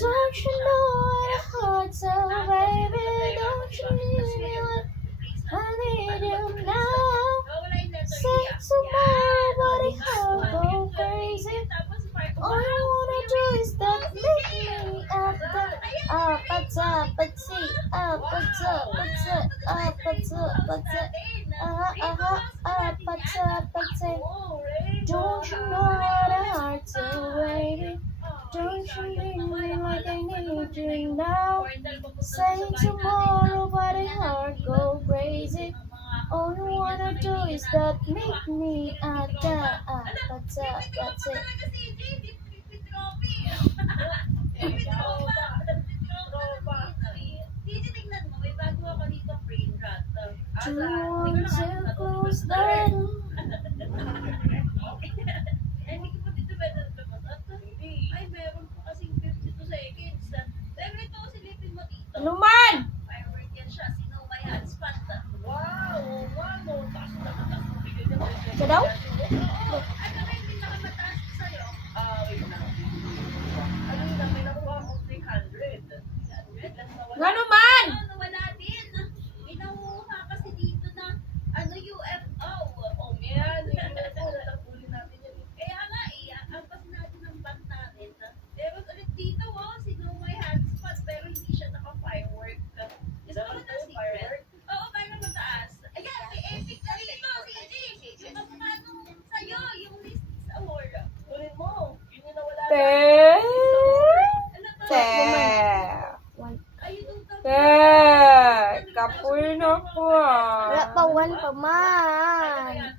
Don't you know what a heart so baby? Don't you need me when I need you now? Say tomorrow, but it can't go crazy. All you wanna do is that make me up the up at up at see up at up Don't you know what a heart to baby? Don't you need me like I need you now? Say tomorrow, but it heart go crazy. All you wanna do is that make me that's it. Do you want to close the door? Luman! Siya daw? Nga naman! Kapoy na ko ah. Wala pa, one pa man.